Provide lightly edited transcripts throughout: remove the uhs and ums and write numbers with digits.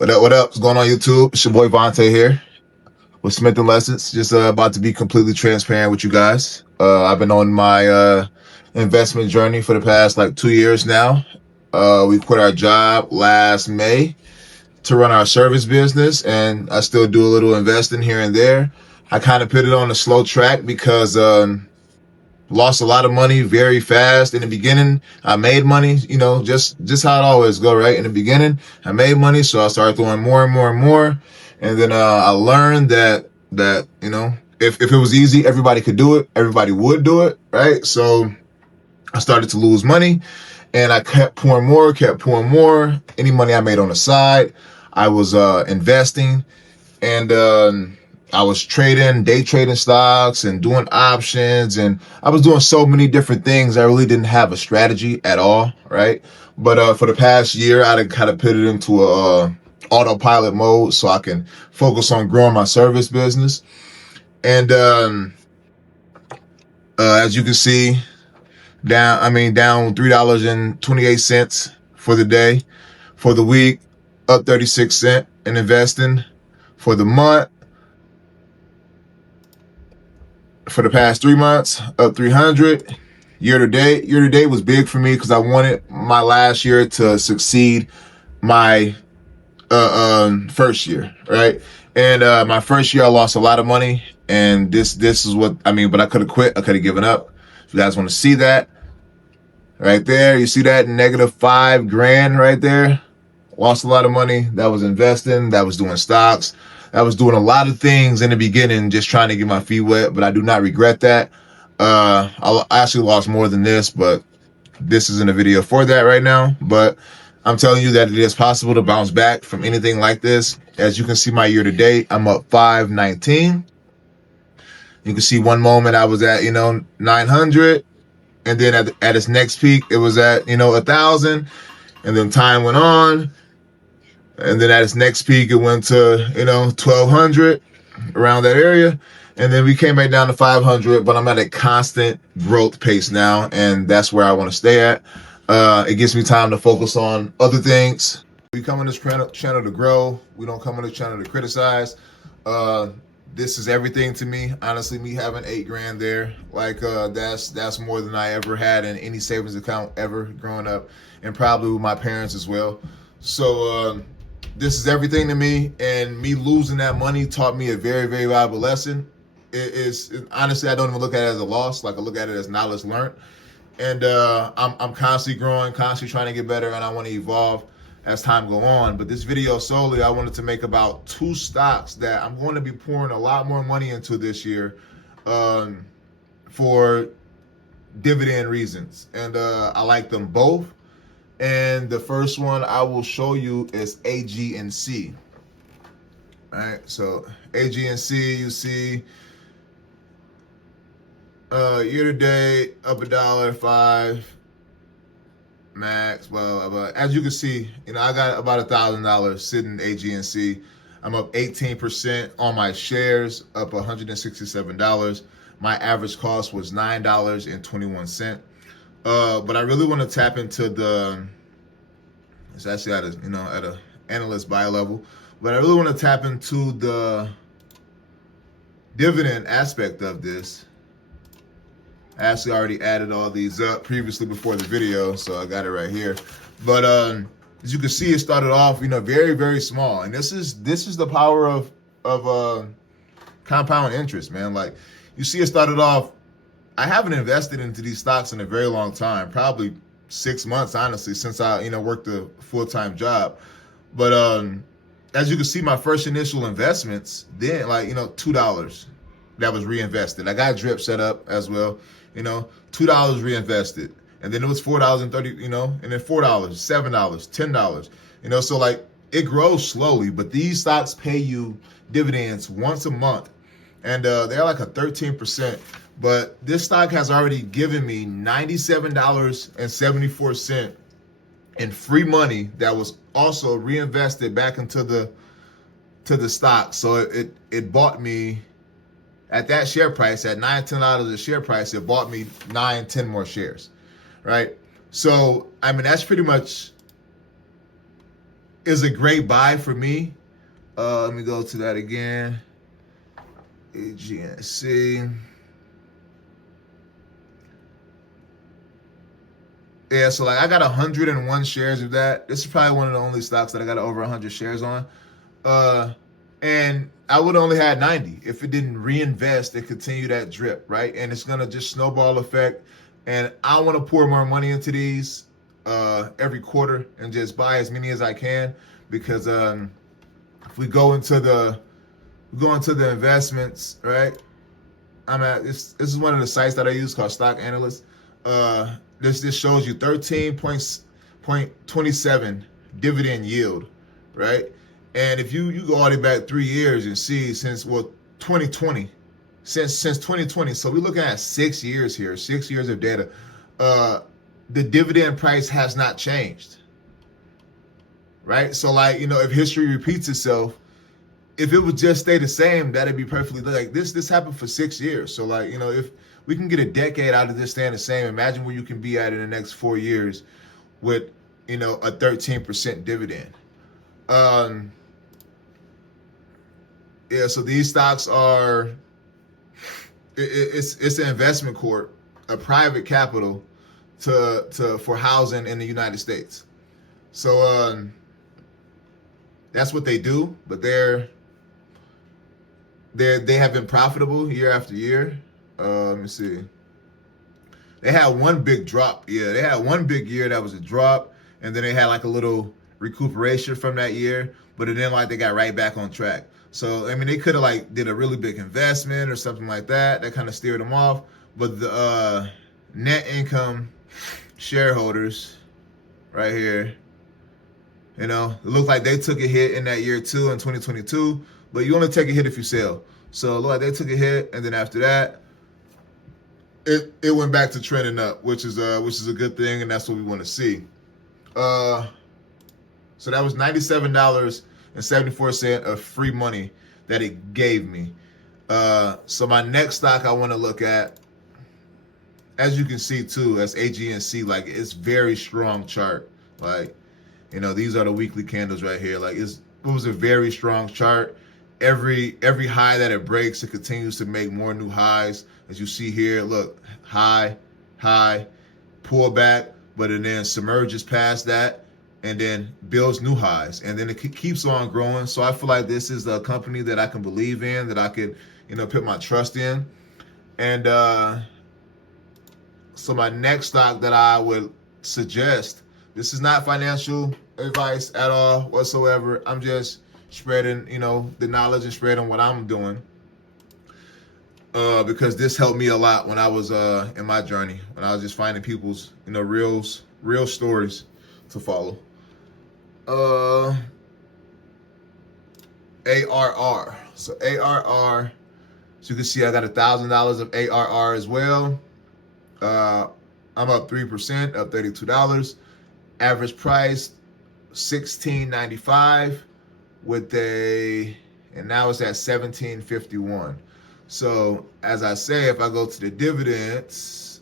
What up? What up? What's going on YouTube? It's your boy Vontae here with Smith and Lessons. Just about to be completely transparent with you guys. I've been on my investment journey for the past like 2 years now. We quit our job last May to run our service business, and I still do a little investing here and there. I kind of put it on a slow track because lost a lot of money very fast in the beginning. I made money, just how it always go, right? In the beginning, I made money, so I started throwing more and more and more, and then I learned that if it was easy, everybody could do it. Everybody would do it, right? So I started to lose money, and I kept pouring more, kept pouring more. Any money I made on the side, I was investing, and I was day trading stocks and doing options, and I was doing so many different things. I really didn't have a strategy at all, right? But for the past year, I kind of put it into a autopilot mode so I can focus on growing my service business. And as you can see, down $3.28 for the day. For the week, up 36 cents in investing. For the month, for the past 3 months, up 300. Year to date was big for me because I wanted my last year to succeed my first year, right? And my first year I lost a lot of money, and this is what I mean. But I could have quit. I could have given up. If you guys want to see that, right there, you see that negative $5,000 right there. Lost a lot of money. That was investing. That was doing stocks. That was doing a lot of things in the beginning, just trying to get my feet wet. But I do not regret that. I actually lost more than this, but this isn't a video for that right now. But I'm telling you that it is possible to bounce back from anything like this. As you can see, my year to date, I'm up 519. You can see one moment I was at 900, and then at its next peak, it was at 1,000, and then time went on. And then at its next peak, it went to, 1,200, around that area. And then we came back down to 500, but I'm at a constant growth pace now, and that's where I want to stay at. It gives me time to focus on other things. We come on this channel to grow. We don't come on this channel to criticize. This is everything to me. Honestly, me having $8,000 there, that's more than I ever had in any savings account ever growing up, and probably with my parents as well. So, this is everything to me, and me losing that money taught me a very, very valuable lesson. Honestly, I don't even look at it as a loss. Like, I look at it as knowledge learned. And I'm constantly growing, constantly trying to get better, and I want to evolve as time go on. But this video solely, I wanted to make about 2 stocks that I'm going to be pouring a lot more money into this year for dividend reasons. And I like them both. And the first one I will show you is AGNC. All right, so AGNC, you see year to date up $1.05 max. Well, as you can see, I got about $1,000 sitting in AGNC. I'm up 18% on my shares, up $167. My average cost was $9.21. But I really want to tap into it's actually at a analyst buy level, but I really want to tap into the dividend aspect of this. I actually already added all these up previously before the video, so I got it right here. But as you can see, it started off, very, very small, and this is the power of compound interest, man. Like, you see, it started off. I haven't invested into these stocks in a very long time, probably 6 months, honestly, since I, worked a full-time job. But as you can see, my first initial investments, then $2 that was reinvested. I got drip set up as well, $2 reinvested. And then it was $4.30, and then $4, $7, $10, so like it grows slowly, but these stocks pay you dividends once a month. And they're like a 13%. But this stock has already given me $97.74 in free money that was also reinvested back into the stock. So it bought me at that share price, at $9-10 a share price, it bought me 9-10 more shares, right? So I mean, that's pretty much is a great buy for me. Let me go to that again. AGNC. Yeah, so like I got 101 shares of that. This is probably one of the only stocks that I got over 100 shares on. Uh, and I would only had 90 if it didn't reinvest and continue that drip, right? And it's gonna just snowball effect. And I want to pour more money into these every quarter and just buy as many as I can because if we go into the investments, right? I'm at this. This is one of the sites that I use called Stock Analyst. This shows you 13.27 dividend yield, right? And if you go all the way back 3 years and see since 2020, since 2020, so we're looking at 6 years here, 6 years of data. The dividend price has not changed, right? So like if history repeats itself, if it would just stay the same, that'd be perfectly like this happened for 6 years. So like if we can get a decade out of this staying the same, imagine where you can be at in the next 4 years with a 13% dividend. Yeah, so these stocks are it's an investment corp, a private capital for housing in the United States. So that's what they do, but they have been profitable year after year. Let me see. They had one big drop. Yeah, they had one big year that was a drop, and then they had like a little recuperation from that year, but then like they got right back on track. So I mean, they could have like did a really big investment or something like that kind of steered them off. But the net income shareholders right here, it looked like they took a hit in that year too in 2022. But you only take a hit if you sell. So it looked like they took a hit, and then after that, it went back to trending up, which is a good thing, and that's what we want to see. So that was $97.74 of free money that it gave me. So my next stock I want to look at, as you can see too, that's AGNC. Like it's very strong chart. Like these are the weekly candles right here. Like it was a very strong chart. Every high that it breaks, it continues to make more new highs. As you see here, look, high, pull back, but it then submerges past that and then builds new highs. And then it keeps on growing. So I feel like this is a company that I can believe in, that I could, put my trust in. And so my next stock that I would suggest, this is not financial advice at all whatsoever. I'm just spreading, the knowledge and spreading what I'm doing. Because this helped me a lot when I was in my journey, when I was just finding people's, real stories to follow. ARR. So ARR, so you can see I got $1,000 of ARR as well. I'm up 3%, up $32. Average price $16.95 and now it's at $17.51. So as I say, if I go to the dividends,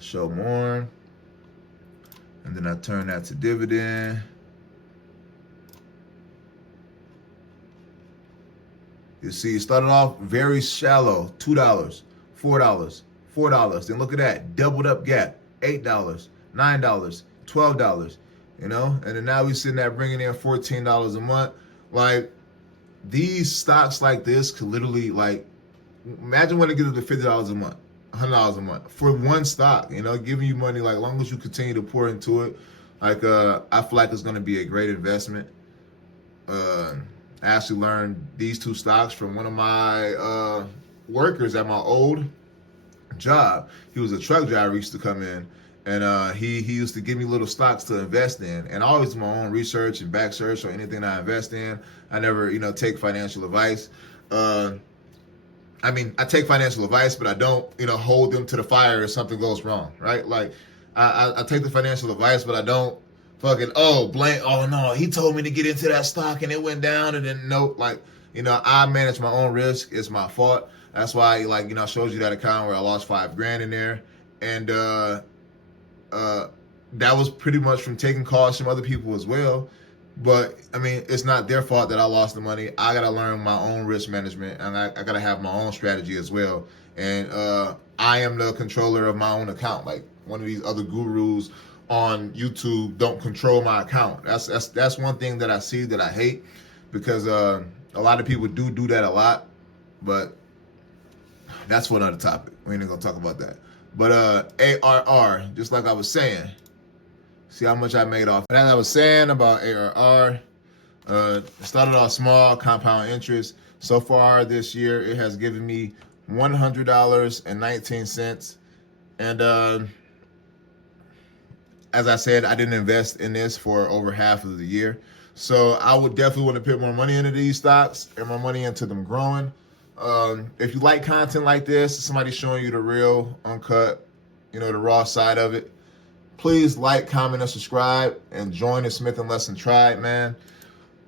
show more, and then I turn that to dividend. You see, it started off very shallow, $2, $4, $4. Then look at that, doubled up gap, $8, $9, $12. And then now we're sitting there bringing in $14 a month. Like these stocks like this could literally, like, imagine when it gets to $50 a month, $100 a month for one stock, giving you money, like, as long as you continue to pour into it. Like, I feel like it's going to be a great investment. I actually learned these two stocks from one of my workers at my old job. He was a truck driver, used to come in, and he used to give me little stocks to invest in. And I always do my own research and back search on anything I invest in. I never, take financial advice. I take financial advice, but I don't, hold them to the fire if something goes wrong, right? Like, I take the financial advice, but I don't fucking, oh no, he told me to get into that stock and it went down, and then nope. Like, I manage my own risk. It's my fault. That's why, like, I showed you that account where I lost $5,000 in there. And that was pretty much from taking calls from other people as well. But I mean, it's not their fault that I lost the money. I gotta learn my own risk management, and I gotta have my own strategy as well. And I am the controller of my own account. Like one of these other gurus on YouTube don't control my account. That's one thing that I see that I hate, because a lot of people do that a lot. But that's for another topic. We ain't gonna talk about that. But ARR, just like I was saying, see how much I made off. And as I was saying about ARR, it started off small, compound interest. So far this year, it has given me $100.19. And as I said, I didn't invest in this for over half of the year. So I would definitely want to put more money into these stocks and more money into them growing. If you like content like this, somebody showing you the real, uncut, the raw side of it, please like, comment, and subscribe, and join the Smith & Lesson tribe, man.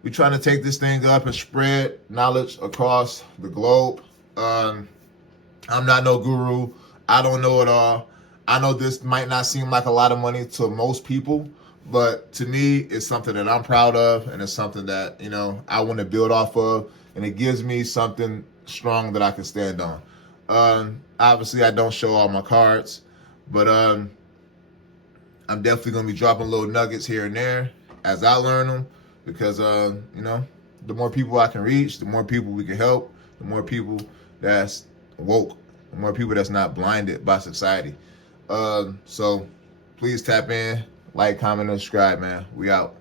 We're trying to take this thing up and spread knowledge across the globe. I'm not no guru. I don't know it all. I know this might not seem like a lot of money to most people, but to me, it's something that I'm proud of, and it's something that, I want to build off of, and it gives me something strong that I can stand on. Obviously, I don't show all my cards, but I'm definitely going to be dropping little nuggets here and there as I learn them, because, the more people I can reach, the more people we can help, the more people that's woke, the more people that's not blinded by society. So please tap in, like, comment, and subscribe, man. We out.